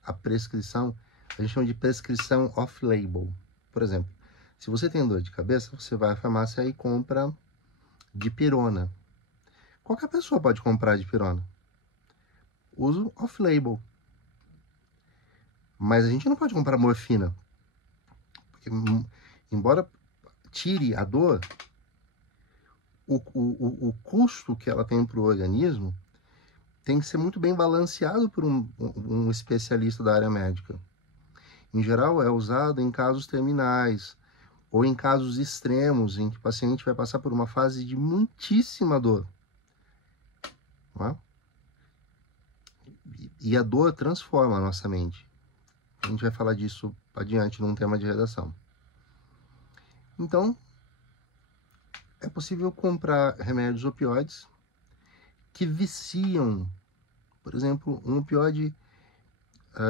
a prescrição. A gente chama de prescrição off-label. Por exemplo, se você tem dor de cabeça, você vai à farmácia e compra dipirona. Qualquer pessoa pode comprar dipirona. Uso off-label. Mas a gente não pode comprar morfina. Porque, embora tire a dor, o custo que ela tem para o organismo tem que ser muito bem balanceado por um especialista da área médica. Em geral, é usado em casos terminais ou em casos extremos, em que o paciente vai passar por uma fase de muitíssima dor. Não é? E a dor transforma a nossa mente. A gente vai falar disso adiante num tema de redação. Então, é possível comprar remédios opioides que viciam. Por exemplo, um opioide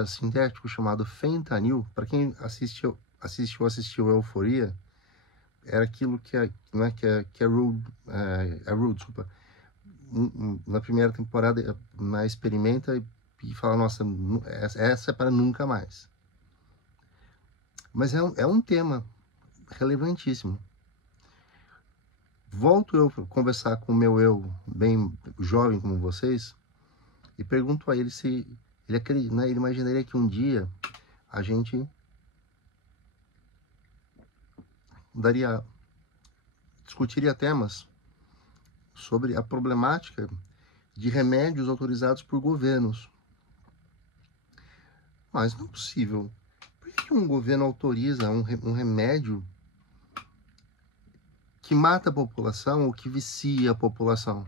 sintético chamado fentanil. Para quem assistiu Euforia, era aquilo que é Rude, desculpa. Na primeira temporada, experimenta e fala, nossa, essa é para nunca mais. Mas é um tema relevantíssimo. Volto eu a conversar com o meu eu, bem jovem como vocês, e pergunto a ele se ele acredita, né? Ele imaginaria que um dia a gente discutiria temas sobre a problemática de remédios autorizados por governos. Mas não é possível. Por que um governo autoriza um remédio que mata a população ou que vicia a população?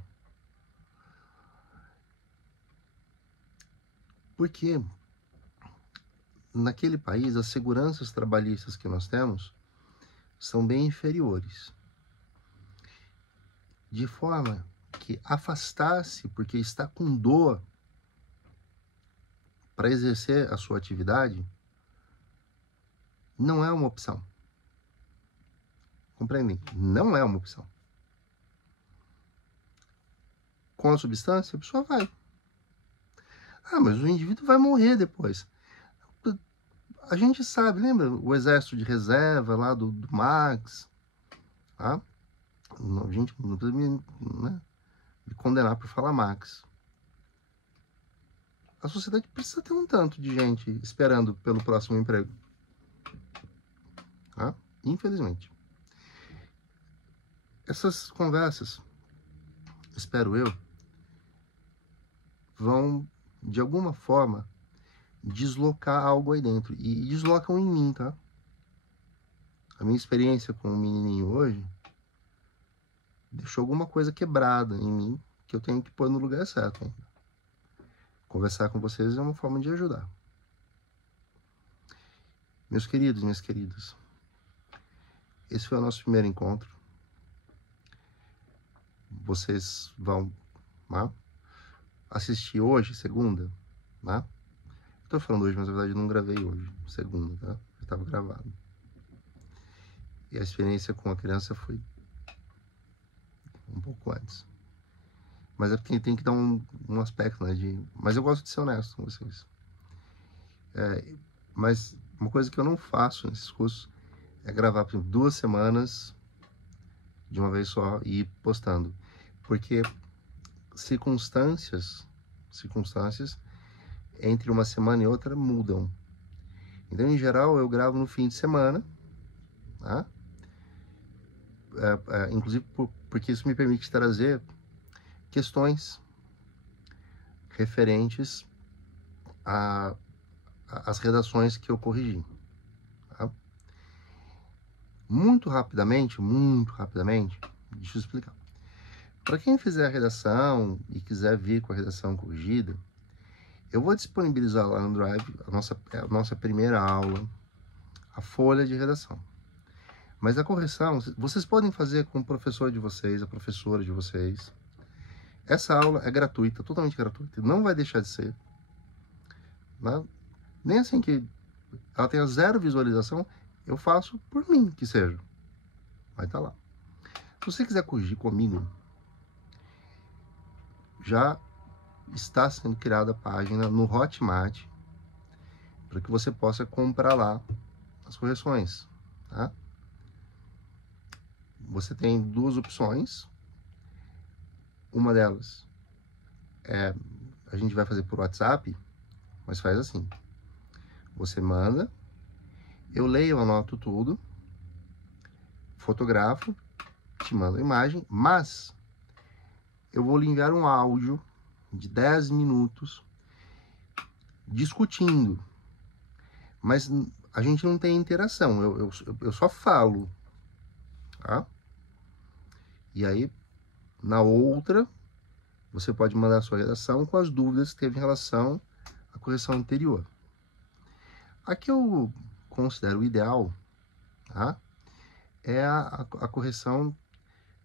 Porque naquele país as seguranças trabalhistas que nós temos são bem inferiores. De forma que afastar-se porque está com dor para exercer a sua atividade, não é uma opção. Compreendem? Não é uma opção. Com a substância, a pessoa vai. Ah, mas o indivíduo vai morrer depois. A gente sabe, lembra o exército de reserva lá do Marx? Tá? A gente não precisa me condenar por falar Marx. A sociedade precisa ter um tanto de gente esperando pelo próximo emprego. Tá? Infelizmente. Essas conversas, espero eu, vão, de alguma forma, deslocar algo aí dentro. E deslocam em mim, tá? A minha experiência com o menininho hoje deixou alguma coisa quebrada em mim que eu tenho que pôr no lugar certo ainda. Conversar com vocês é uma forma de ajudar. Meus queridos, minhas queridas, esse foi o nosso primeiro encontro. Vocês vão assistir hoje, segunda, né? Estou falando hoje, mas na verdade eu não gravei hoje, segunda, tá? Eu estava gravado. E a experiência com a criança foi um pouco antes. Mas é porque tem que dar um aspecto, né? Mas eu gosto de ser honesto com vocês. Mas uma coisa que eu não faço nesses cursos é gravar, por exemplo, 2 semanas de uma vez só e ir postando. Porque circunstâncias entre uma semana e outra mudam. Então, em geral, eu gravo no fim de semana, tá? Inclusive porque isso me permite trazer questões referentes às redações que eu corrigi. Tá? Muito rapidamente, deixa eu explicar. Para quem fizer a redação e quiser vir com a redação corrigida, eu vou disponibilizar lá no Drive a nossa primeira aula, a folha de redação. Mas a correção, vocês podem fazer com o professor de vocês, a professora de vocês. Essa aula é gratuita, totalmente gratuita, não vai deixar de ser. Né? Nem assim que ela tenha 0 visualização, eu faço por mim que seja. Vai estar lá. Se você quiser corrigir comigo, já está sendo criada a página no Hotmart para que você possa comprar lá as correções, tá? Você tem 2 opções. Uma delas é a gente vai fazer por WhatsApp, mas faz assim. Você manda, eu leio, anoto tudo, fotografo, te mando a imagem, mas eu vou lhe enviar um áudio de 10 minutos discutindo. Mas a gente não tem interação, eu só falo, tá? E aí, na outra, você pode mandar a sua redação com as dúvidas que teve em relação à correção anterior. A que eu considero ideal, tá? É a correção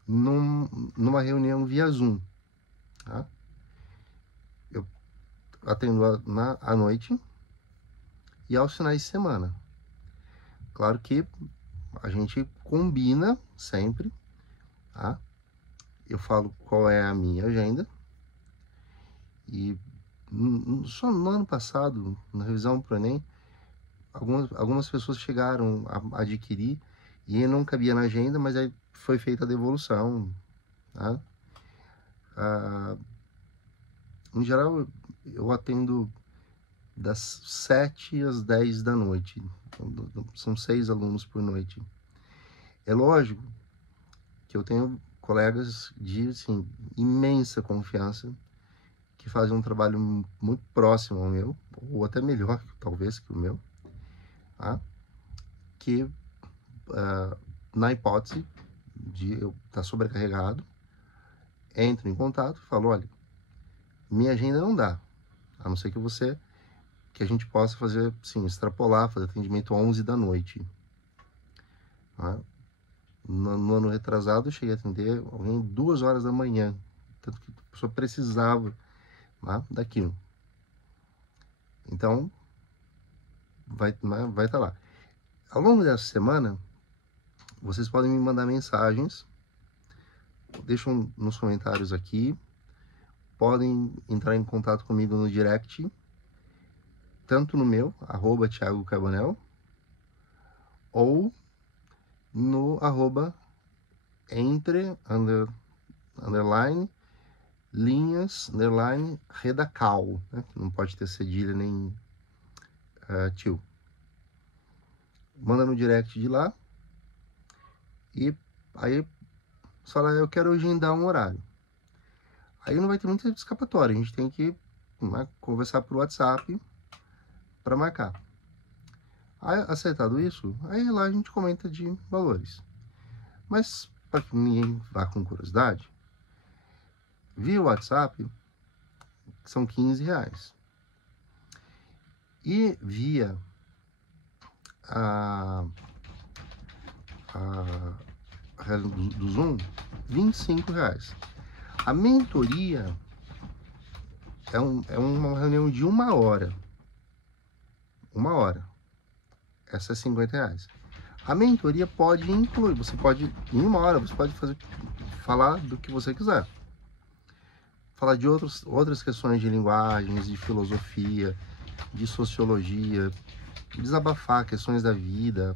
numa reunião via Zoom, tá? Eu atendo à noite e aos finais de semana. Claro que a gente combina sempre, tá? Eu falo qual é a minha agenda. E só no ano passado, na revisão para o Enem, algumas pessoas chegaram a adquirir e não cabia na agenda, mas aí foi feita a devolução, tá? Em geral, eu atendo das 7 às 10 da noite. Então, são 6 alunos por noite. É lógico que eu tenho colegas de, assim, imensa confiança que fazem um trabalho muito próximo ao meu, ou até melhor, talvez, que o meu, tá? Que, na hipótese de eu estar sobrecarregado, entro em contato e falo, olha, minha agenda não dá, a não ser que a gente possa fazer, sim, extrapolar, fazer atendimento 11 da noite. Tá? No ano retrasado, eu cheguei a atender alguém 2 horas da manhã, tanto que a pessoa precisava, tá, daquilo. Então, vai estar lá. Ao longo dessa semana, vocês podem me mandar mensagens, deixam nos comentários aqui, podem entrar em contato comigo no direct, tanto no meu, @Thiago Carbonel, ou no @entre_, linhas, redacal, né? Não pode ter cedilha nem tio. Manda no direct de lá, e aí fala, eu quero agendar um horário. Aí não vai ter muita escapatória, a gente tem que, né, conversar por WhatsApp para marcar. Aí, acertado isso, aí lá a gente comenta de valores. Mas, para que ninguém vá com curiosidade, via WhatsApp são R$ 15. E via do Zoom, R$ 25. A mentoria é uma reunião de 1 hora. 1 hora. Essa é R$ 50. A mentoria pode incluir, você pode, em 1 hora, você pode falar do que você quiser. Falar de outras questões de linguagens, de filosofia, de sociologia, desabafar questões da vida,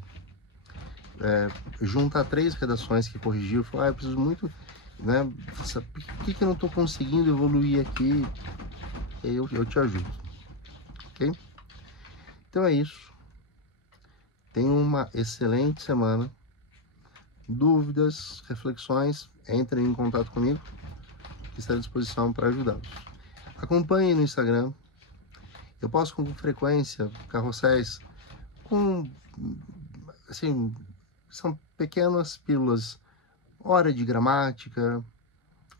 juntar 3 redações que corrigiu, falar, eu preciso muito, né, por que eu não estou conseguindo evoluir aqui? Eu te ajudo, ok? Então é isso. Tenha uma excelente semana. Dúvidas, reflexões, entrem em contato comigo, que estarei à disposição para ajudá-los. Acompanhe no Instagram. Eu posto com frequência carrosséis com, assim, são pequenas pílulas, hora de gramática,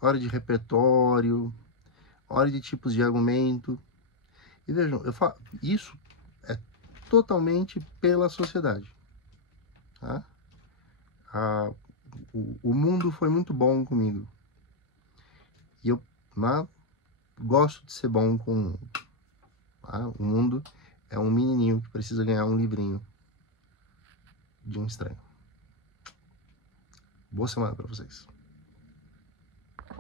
hora de repertório, hora de tipos de argumento. E vejam, isso é totalmente pela sociedade, tá? O mundo foi muito bom comigo. E eu gosto de ser bom com o mundo. Tá? O mundo é um menininho que precisa ganhar um livrinho de um estranho. Boa semana para vocês.